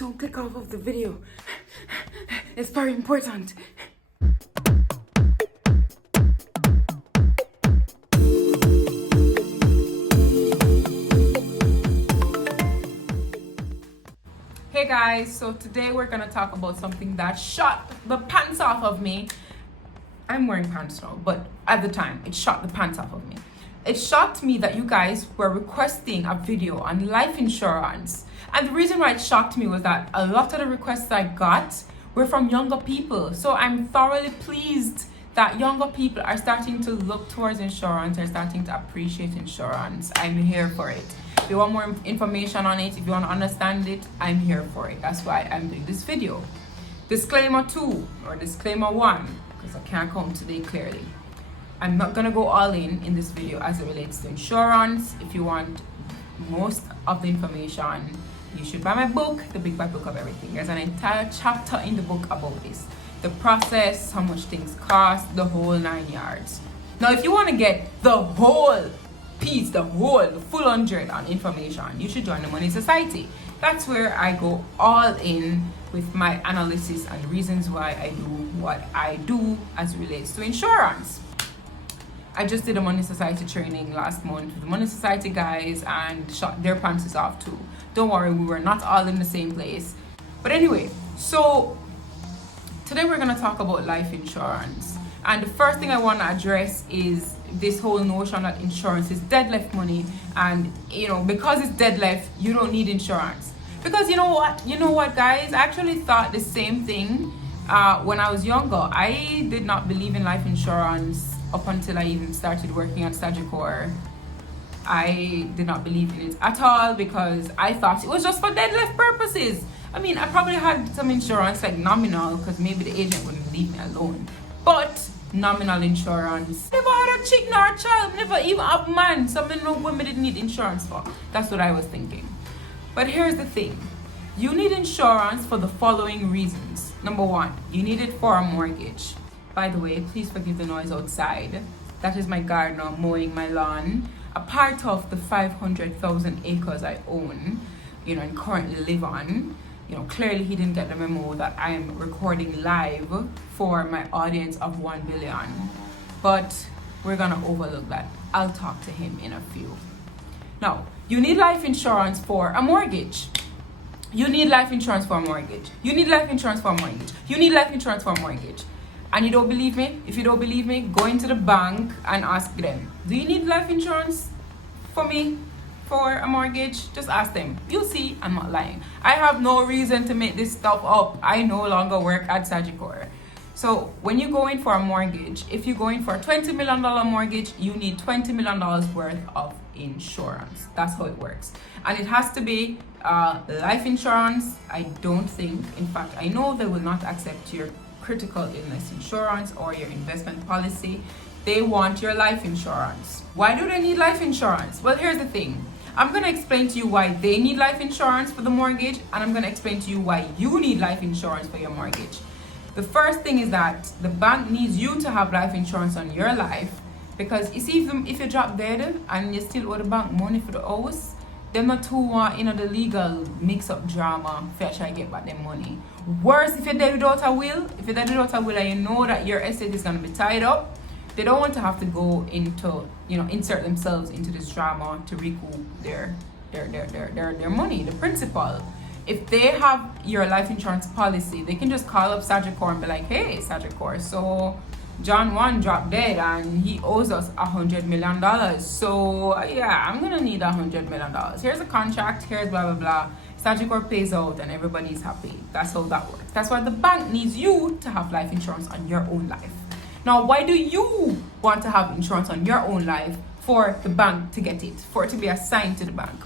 Don't click off of the video. It's very important. Hey guys, so today we're gonna talk about something that shot the pants off of me. I'm wearing pants now, but at the time it shot the pants off of me. It shocked me that you guys were requesting a video on life insurance. And the reason why it shocked me was that a lot of the requests I got were from younger people. So I'm thoroughly pleased that younger people are starting to look towards insurance, are starting to appreciate insurance. I'm here for it. If you want more information on it, if you want to understand it, I'm here for it. That's why I'm doing this video. Disclaimer 2 or disclaimer 1, because I can't come today clearly. I'm not gonna go all in this video as it relates to insurance. If you want most of the information, you should buy my book, The Big Bad Book of Everything. There's an entire chapter in the book about this. The process, how much things cost, the whole 9 yards. Now, if you want to get the whole piece, the full 100 on information, you should join the Money Society. That's where I go all in with my analysis and reasons why I do what I do as it relates to insurance. I just did a Money Society training last month with the Money Society guys and shot their pants off too. Don't worry, we were not all in the same place. But anyway, so today we're going to talk about life insurance. And the first thing I want to address is this whole notion that insurance is dead left money. And, because it's dead left, you don't need insurance. Because you know what, guys? I actually thought the same thing when I was younger. I did not believe in life insurance up until I even started working at Sagicor. I did not believe in it at all because I thought it was just for dead left purposes. I mean, I probably had some insurance, like nominal, because maybe the agent wouldn't leave me alone. But nominal insurance. Never had a chick nor a child, never even a man. Some no women didn't need insurance for. That's what I was thinking. But here's the thing. You need insurance for the following reasons. Number 1, you need it for a mortgage. By the way, please forgive the noise outside. That is my gardener mowing my lawn. A part of the 500,000 acres I own, and currently live on. Clearly he didn't get the memo that I am recording live for my audience of 1 billion. But we're gonna overlook that. I'll talk to him in a few. Now, you need life insurance for a mortgage. You need life insurance for a mortgage. You need life insurance for a mortgage. You need life insurance for a mortgage. And you don't believe me? If you don't believe me, go into the bank and ask them, do you need life insurance for me for a mortgage? Just ask them. You'll see I'm not lying. I have no reason to make this stuff up. I no longer work at Sagicor. So when you go in for a mortgage, if you go in for a $20 million mortgage, you need $20 million worth of insurance. That's how it works. And it has to be life insurance. I don't think, in fact, I know they will not accept your critical illness insurance or your investment policy. They want your life insurance. Why do they need life insurance? Well, here's the thing. I'm going to explain to you why they need life insurance for the mortgage, and I'm going to explain to you why you need life insurance for your mortgage. The first thing is that the bank needs you to have life insurance on your life, because you see, if you drop dead and you still owe the bank money for the house, they're not too the legal mix-up drama for try to get back their money. Worse, if you're dead without a will, and you know that your estate is going to be tied up, they don't want to have to go into, insert themselves into this drama to recoup their money, the principal. If they have your life insurance policy, they can just call up Sagicor and be like, hey, Sagicor, so John 1 dropped dead and he owes us $100 million. So yeah, I'm gonna need $100 million. Here's a contract, here's blah, blah, blah. Sagicor pays out and everybody's happy. That's how that works. That's why the bank needs you to have life insurance on your own life. Now, why do you want to have insurance on your own life for the bank to get it, for it to be assigned to the bank?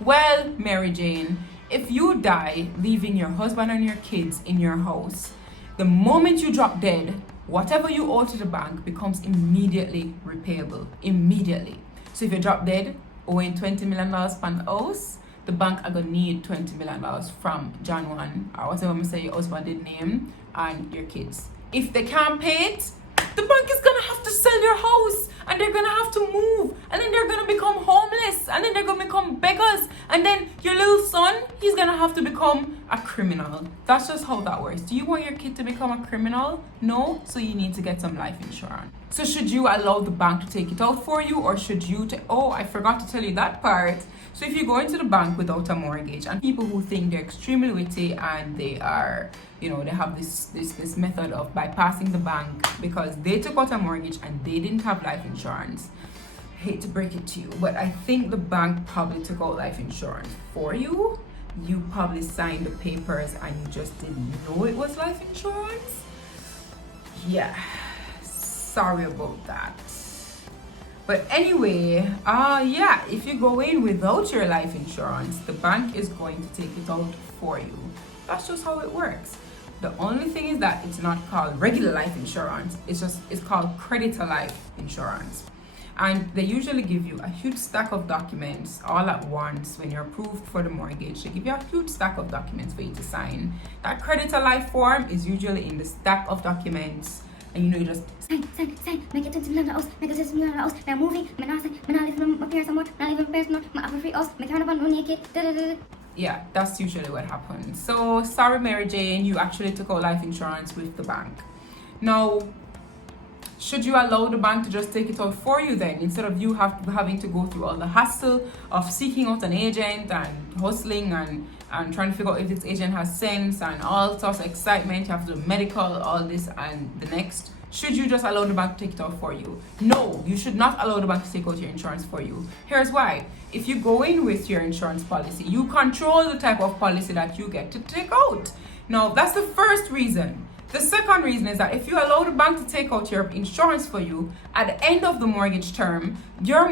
Well, Mary Jane, if you die leaving your husband and your kids in your house, the moment you drop dead, whatever you owe to the bank becomes immediately repayable. Immediately. So if you drop dead, owing $20 million from the house, the bank are going to need $20 million from John 1, or whatever I'm say your husband did name, and your kids. If they can't pay it, the bank is gonna have to sell your house, and they're gonna have to move, and then they're gonna become homeless, and then they're gonna become beggars, and then your little son, he's gonna have to become a criminal. That's just how that works. Do you want your kid to become a criminal? No, so you need to get some life insurance. So should you allow the bank to take it out for you, or should you oh, I forgot to tell you that part. So if you go into the bank without a mortgage, and people who think they're extremely witty and they are, they have this method of bypassing the bank because they took out a mortgage and they didn't have life insurance. I hate to break it to you, but I think the bank probably took out life insurance for you. You probably signed the papers and you just didn't know it was life insurance. Yeah, sorry about that. But anyway, if you go in without your life insurance, the bank is going to take it out for you. That's just how it works. The only thing is that it's not called regular life insurance. It's called creditor life insurance. And they usually give you a huge stack of documents all at once when you're approved for the mortgage. They give you a huge stack of documents for you to sign. That creditor life form is usually in the stack of documents. And you just sign, make it $20 million, make it $60 million, I'm moving, I'm not living my parents anymore, I'm not living my parents anymore, I'm free house, my caravan, no naked, Yeah, that's usually what happens. So sorry, Mary Jane, you actually took out life insurance with the bank. Now, should you allow the bank to just take it out for you then, instead of you having to go through all the hassle of seeking out an agent and hustling and trying to figure out if this agent has sense and all sorts of excitement, you have to do medical, all this and the next. Should you just allow the bank to take it out for you? No, you should not allow the bank to take out your insurance for you. Here's why. If you go in with your insurance policy, you control the type of policy that you get to take out. Now, that's the first reason. The second reason is that if you allow the bank to take out your insurance for you, at the end of the mortgage term, your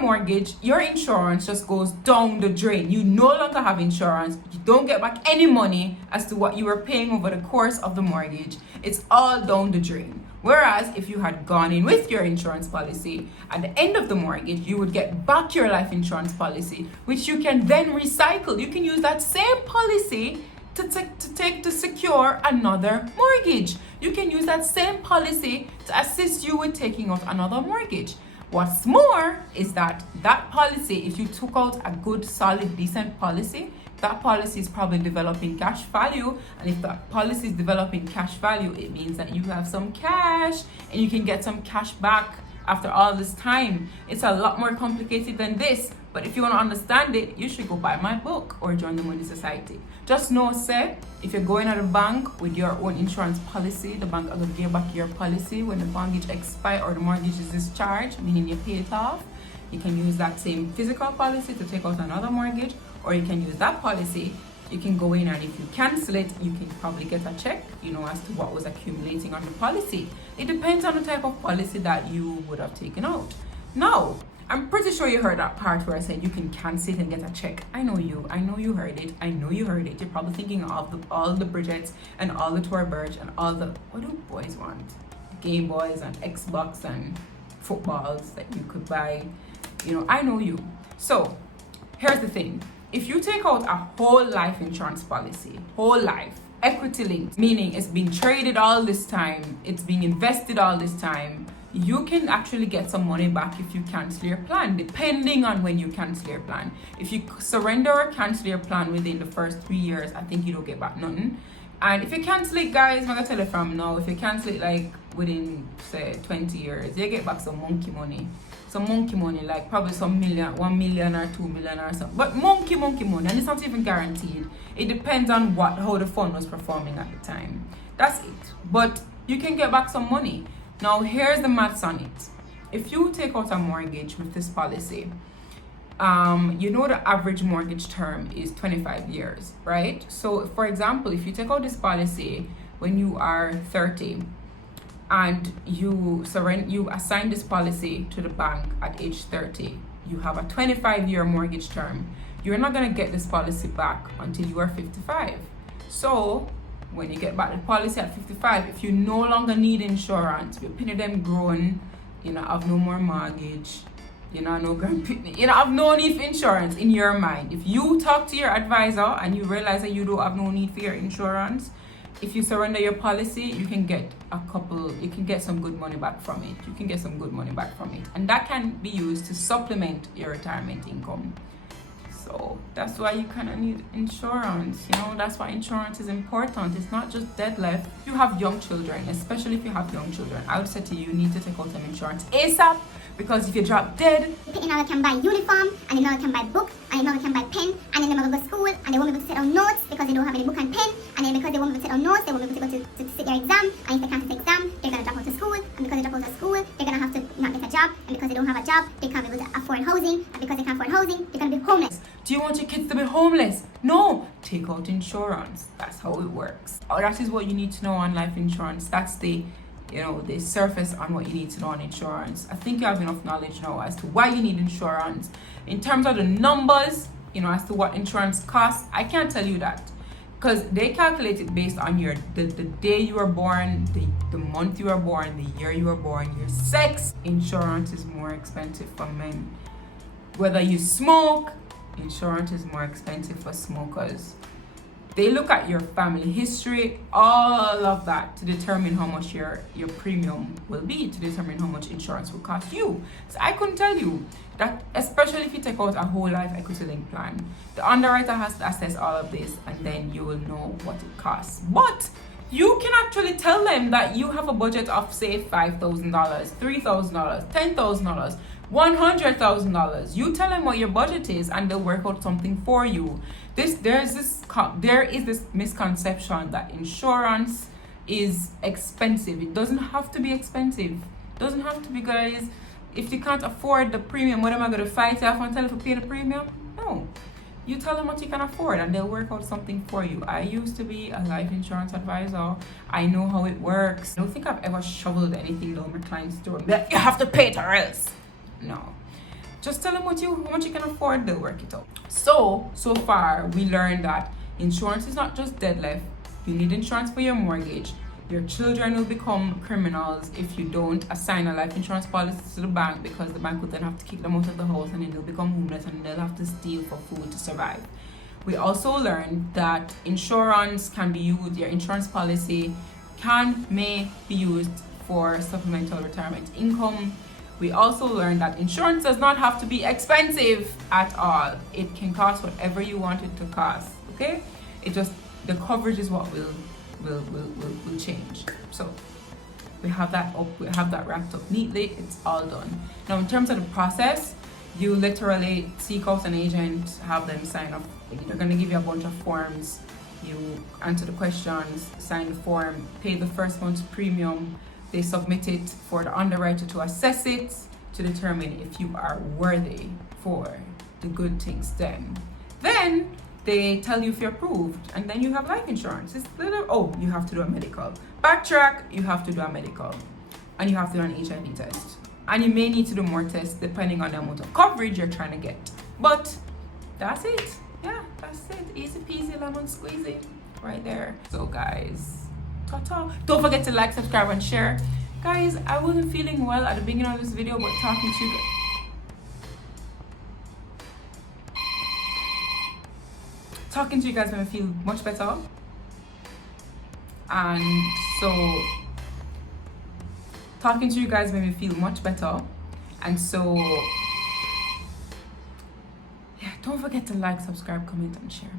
insurance just goes down the drain. You no longer have insurance. You don't get back any money as to what you were paying over the course of the mortgage. It's all down the drain. Whereas if you had gone in with your insurance policy, at the end of the mortgage, you would get back your life insurance policy, which you can then recycle. You can use that same policy to secure another mortgage. You can use that same policy to assist you with taking out another mortgage. What's more is that policy, if you took out a good, solid, decent policy, that policy is probably developing cash value. And if that policy is developing cash value, it means that you have some cash and you can get some cash back after all this time. It's a lot more complicated than this. But if you want to understand it, you should go buy my book or join the Money Society. Just know, if you're going at a bank with your own insurance policy, the bank will give back your policy when the mortgage expires or the mortgage is discharged, meaning you pay it off. You can use that same physical policy to take out another mortgage, or you can use that policy. You can go in and if you cancel it, you can probably get a check, as to what was accumulating on the policy. It depends on the type of policy that you would have taken out. Now, I'm pretty sure you heard that part where I said you can cancel it and get a check. I know you heard it. You're probably thinking of all the Bridgets and all the Tory Burch and all the, what do boys want? Game Boys and Xbox and footballs that you could buy. I know you. So, here's the thing. If you take out a whole life insurance policy, whole life, equity linked, meaning it's been traded all this time, it's being invested all this time, you can actually get some money back if you cancel your plan, depending on when you cancel your plan. If you surrender or cancel your plan within the first 3 years, I think you don't get back nothing. And if you cancel it, guys, I'm gonna tell you from now, if you cancel it like within, say, 20 years, you get back some monkey money. Some monkey money, like probably some million, 1 million or 2 million or something. But monkey money, and it's not even guaranteed. It depends on how the fund was performing at the time. That's it. But you can get back some money. Now, here's the maths on it. If you take out a mortgage with this policy, the average mortgage term is 25 years, right? So, for example, if you take out this policy when you are 30 and you assign this policy to the bank at age 30, you have a 25-year mortgage term. You're not going to get this policy back until you are 55. So, when you get back the policy at 55, if you no longer need insurance, your penny them grown, have no more mortgage, have no need for insurance in your mind. If you talk to your advisor and you realize that you don't have no need for your insurance, if you surrender your policy, you can get some good money back from it. And that can be used to supplement your retirement income. So that's why you kind of need insurance. That's why insurance is important. It's not just dead left. If you have young children, especially if you have young children, I would say to you need to take out some insurance ASAP, because if you drop dead, another can buy uniform, and another can buy book, and another can buy pen, and then they will go to school, and they won't be able to set down notes because they don't have any book and pen, and then because they won't be able to set down notes, they won't be able to go to sit their exam, and if they can't sit the exam, they're going to drop out of school, and because they drop out of school, they're going to have to not get a job, and because they don't have a job, they can't be able to afford housing, and because they can't afford housing, they're going to be homeless. Do you want your kids to be homeless? No, take out insurance. That's how it works. That is what you need to know on life insurance. That's the surface on what you need to know on insurance. I think you have enough knowledge now as to why you need insurance. In terms of the numbers, as to what insurance costs, I can't tell you that, because they calculate it based on the day you were born, the month you were born, the year you were born, your sex. Insurance is more expensive for men. Whether you smoke, insurance is more expensive for smokers. They look at your family history, all of that, to determine how much your premium will be, to determine how much insurance will cost you. So I couldn't tell you that, especially if you take out a whole life equity link plan. The underwriter has to assess all of this, and then you will know what it costs. But you can actually tell them that you have a budget of, say, $5,000, $3,000, $10,000, $100,000. You tell them what your budget is, and they'll work out something for you. There is this misconception that insurance is expensive. It doesn't have to be expensive. It doesn't have to be, guys. If you can't afford the premium, what am I going to fight off and tell you to pay the premium? No. You tell them what you can afford, and they'll work out something for you. I used to be a life insurance advisor. I know how it works. I don't think I've ever shoveled anything down my client's door. Like, you have to pay it or else. No. Just tell them how much you can afford, they'll work it out. So far, we learned that insurance is not just dead left. You need insurance for your mortgage. Your children will become criminals if you don't assign a life insurance policy to the bank, because the bank will then have to kick them out of the house, and then they'll become homeless, and they'll have to steal for food to survive. We also learned that insurance can be used, your insurance policy may be used for supplemental retirement income. We also learned that insurance does not have to be expensive at all. It can cost whatever you want it to cost, okay? The coverage is what will change. So we have that wrapped up neatly. It's all done. Now, in terms of the process, you literally seek out an agent, have them sign up. They're going to give you a bunch of forms. You answer the questions, sign the form, pay the first month's premium. They submit it for the underwriter to assess it, to determine if you are worthy for the good things done. Then they tell you if you're approved, and then you have life insurance. You have to do a medical. Backtrack, you have to do a medical. And you have to do an HIV test. And you may need to do more tests depending on the amount of coverage you're trying to get. But that's it. Yeah, that's it. Easy peasy lemon squeezy right there. So guys, ta-ta. Don't forget to like, subscribe, and share. Guys, I wasn't feeling well at the beginning of this video, but talking to you guys made me feel much better. And so talking to you guys made me feel much better. And so yeah, don't forget to like, subscribe, comment, and share.